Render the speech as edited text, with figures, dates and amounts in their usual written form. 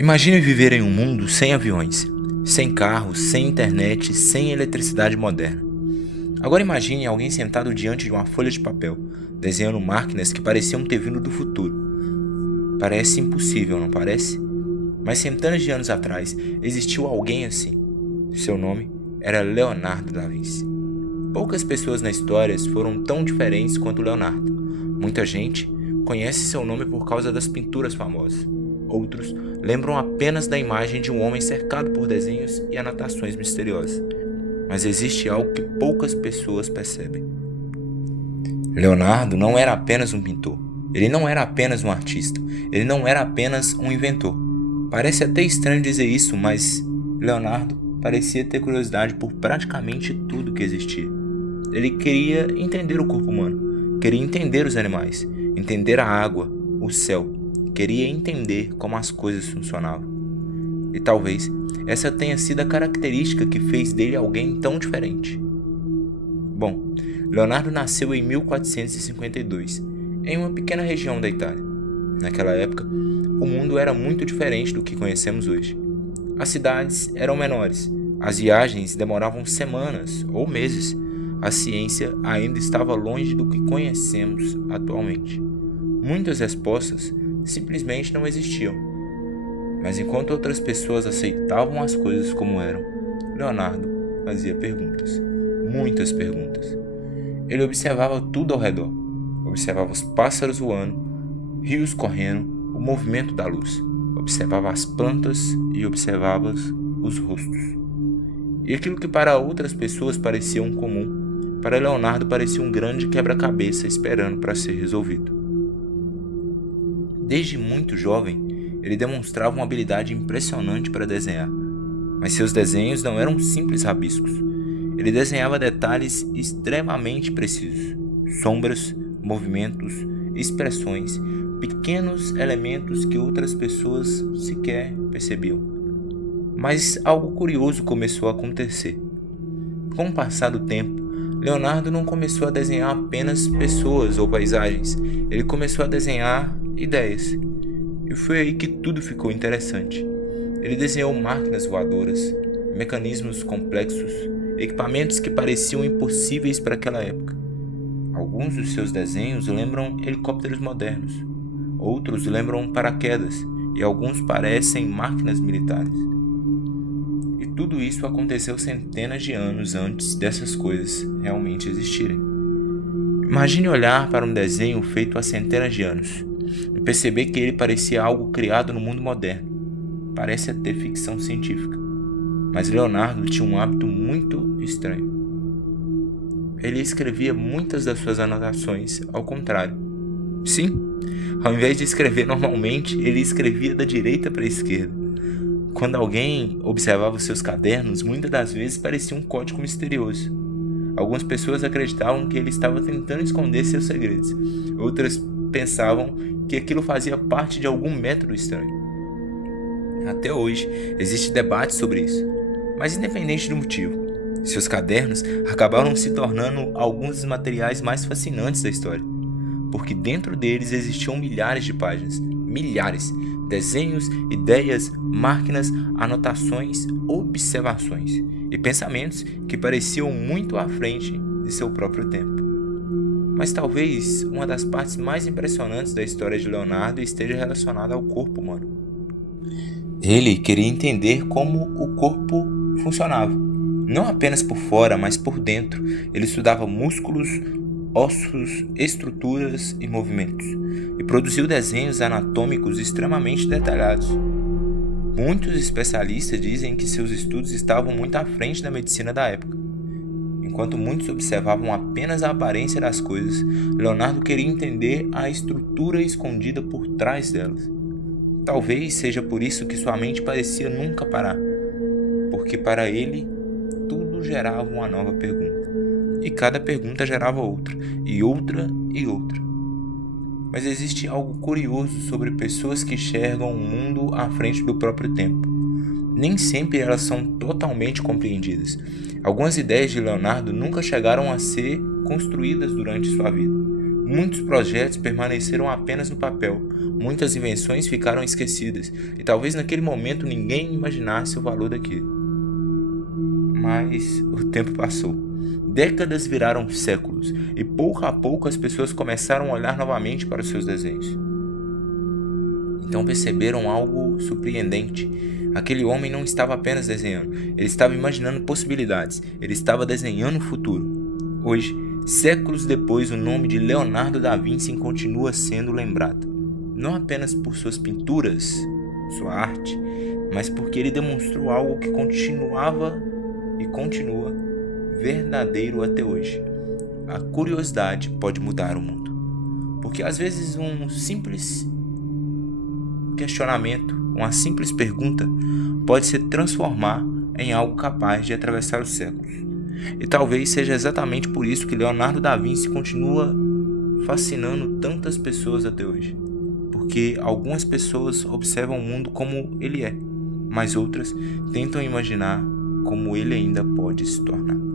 Imagine viver em um mundo sem aviões, sem carros, sem internet, sem eletricidade moderna. Agora imagine alguém sentado diante de uma folha de papel, desenhando máquinas que pareciam ter vindo do futuro. Parece impossível, não parece? Mas centenas de anos atrás existiu alguém assim. Seu nome era Leonardo da Vinci. Poucas pessoas na história foram tão diferentes quanto Leonardo. Muita gente conhece seu nome por causa das pinturas famosas. Outros lembram apenas da imagem de um homem cercado por desenhos e anotações misteriosas. Mas existe algo que poucas pessoas percebem. Leonardo não era apenas um pintor. Ele não era apenas um artista. Ele não era apenas um inventor. Parece até estranho dizer isso, mas Leonardo parecia ter curiosidade por praticamente tudo que existia. Ele queria entender o corpo humano, queria entender os animais, entender a água, o céu, queria entender como as coisas funcionavam. E talvez essa tenha sido a característica que fez dele alguém tão diferente. Bom, Leonardo nasceu em 1452, em uma pequena região da Itália. Naquela época, o mundo era muito diferente do que conhecemos hoje. As cidades eram menores, as viagens demoravam semanas ou meses. A ciência ainda estava longe do que conhecemos atualmente. Muitas respostas simplesmente não existiam. Mas enquanto outras pessoas aceitavam as coisas como eram, Leonardo fazia perguntas, muitas perguntas. Ele observava tudo ao redor. Observava os pássaros voando, rios correndo, o movimento da luz. Observava as plantas e observava os rostos. E aquilo que para outras pessoas parecia um comum, para Leonardo parecia um grande quebra-cabeça esperando para ser resolvido. Desde muito jovem, ele demonstrava uma habilidade impressionante para desenhar, mas seus desenhos não eram simples rabiscos. Ele desenhava detalhes extremamente precisos, sombras, movimentos, expressões, pequenos elementos que outras pessoas sequer percebiam. Mas algo curioso começou a acontecer. Com o passar do tempo, Leonardo não começou a desenhar apenas pessoas ou paisagens, ele começou a desenhar ideias. E foi aí que tudo ficou interessante. Ele desenhou máquinas voadoras, mecanismos complexos, equipamentos que pareciam impossíveis para aquela época. Alguns dos seus desenhos lembram helicópteros modernos, outros lembram paraquedas e alguns parecem máquinas militares. E tudo isso aconteceu centenas de anos antes dessas coisas realmente existirem. Imagine olhar para um desenho feito há centenas de anos e perceber que ele parecia algo criado no mundo moderno. Parece até ficção científica. Mas Leonardo tinha um hábito muito estranho. Ele escrevia muitas das suas anotações ao contrário. Sim, ao invés de escrever normalmente, ele escrevia da direita para a esquerda. Quando alguém observava os seus cadernos, muitas das vezes parecia um código misterioso. Algumas pessoas acreditavam que ele estava tentando esconder seus segredos. Outras pensavam que aquilo fazia parte de algum método estranho. Até hoje, existe debate sobre isso. Mas independente do motivo, seus cadernos acabaram se tornando alguns dos materiais mais fascinantes da história. Porque dentro deles existiam milhares de páginas, milhares, desenhos, ideias, máquinas, anotações, observações e pensamentos que pareciam muito à frente de seu próprio tempo. Mas talvez uma das partes mais impressionantes da história de Leonardo esteja relacionada ao corpo humano. Ele queria entender como o corpo funcionava, não apenas por fora, mas por dentro. Ele estudava músculos, ossos, estruturas e movimentos, e produziu desenhos anatômicos extremamente detalhados. Muitos especialistas dizem que seus estudos estavam muito à frente da medicina da época. Enquanto muitos observavam apenas a aparência das coisas, Leonardo queria entender a estrutura escondida por trás delas. Talvez seja por isso que sua mente parecia nunca parar, porque para ele tudo gerava uma nova pergunta. E cada pergunta gerava outra, e outra, e outra. Mas existe algo curioso sobre pessoas que enxergam o mundo à frente do próprio tempo. Nem sempre elas são totalmente compreendidas. Algumas ideias de Leonardo nunca chegaram a ser construídas durante sua vida. Muitos projetos permaneceram apenas no papel, Muitas invenções ficaram esquecidas, e talvez naquele momento ninguém imaginasse o valor daquilo. Mas o tempo passou. Décadas viraram séculos, e pouco a pouco as pessoas começaram a olhar novamente para os seus desenhos. Então perceberam algo surpreendente. Aquele homem não estava apenas desenhando, ele estava imaginando possibilidades, ele estava desenhando o futuro. Hoje, séculos depois, o nome de Leonardo da Vinci continua sendo lembrado, não apenas por suas pinturas, sua arte, mas porque ele demonstrou algo que continuava e continua verdadeiro até hoje. A curiosidade pode mudar o mundo, porque às vezes um simples questionamento, uma simples pergunta pode se transformar em algo capaz de atravessar os séculos. E talvez seja exatamente por isso que Leonardo da Vinci continua fascinando tantas pessoas até hoje. Porque algumas pessoas observam o mundo como ele é, mas outras tentam imaginar como ele ainda pode se tornar.